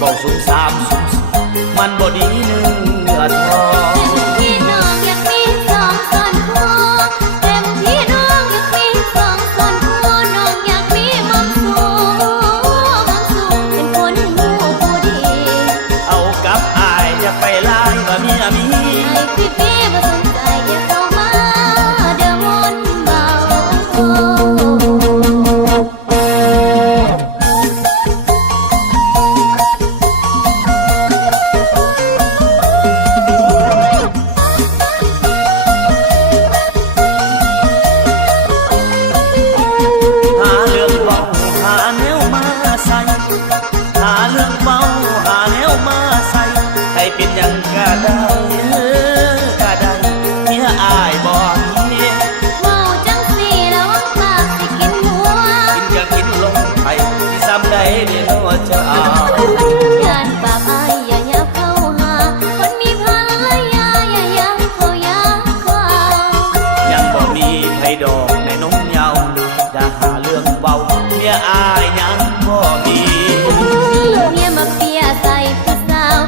บอกสุ่มสามสุ่มมันบ่ดีเนื้อทองพี่น้องอยากมีสองส่วนคู่เต็มที่น้องอยากมีสองส่วนคู่น้องอยากมีมัมสูเป็นคนหูผู้ดีเอากับอายอย่าไปไล่ว่าเมียมีไอ้พี่บ่สนใจอย่าเข้ามาเดี๋ยววนเบาเป็นยังกะได้กะได้เมียอายบอกเมียเมาจังสีแล้วปากสิกินหัวกินก็กินลงไปที่ซ้ำใดเดี๋ยวจะเอาย่านปากอายอย่าเข้าหาคนมีภรรยาอย่าเข้ายาเข้ายังบ่มีไผดอกในนมเยาอย่าหาเรื่องเบาเมียอายยังบ่มีเมียมาเปียใส่ผู้สาว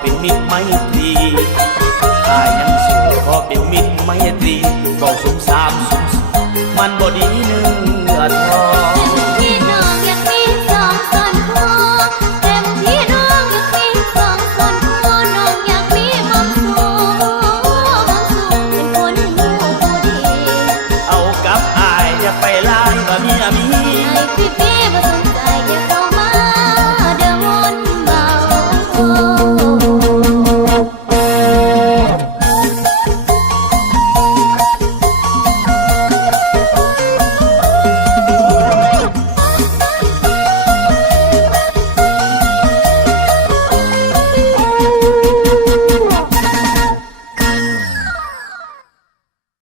เป็นมิตรไมตรีอายยังสู้ขอเป็นมิตรไมตรีบอกสุ่มสามสุ่มมันบ่ดีเนื้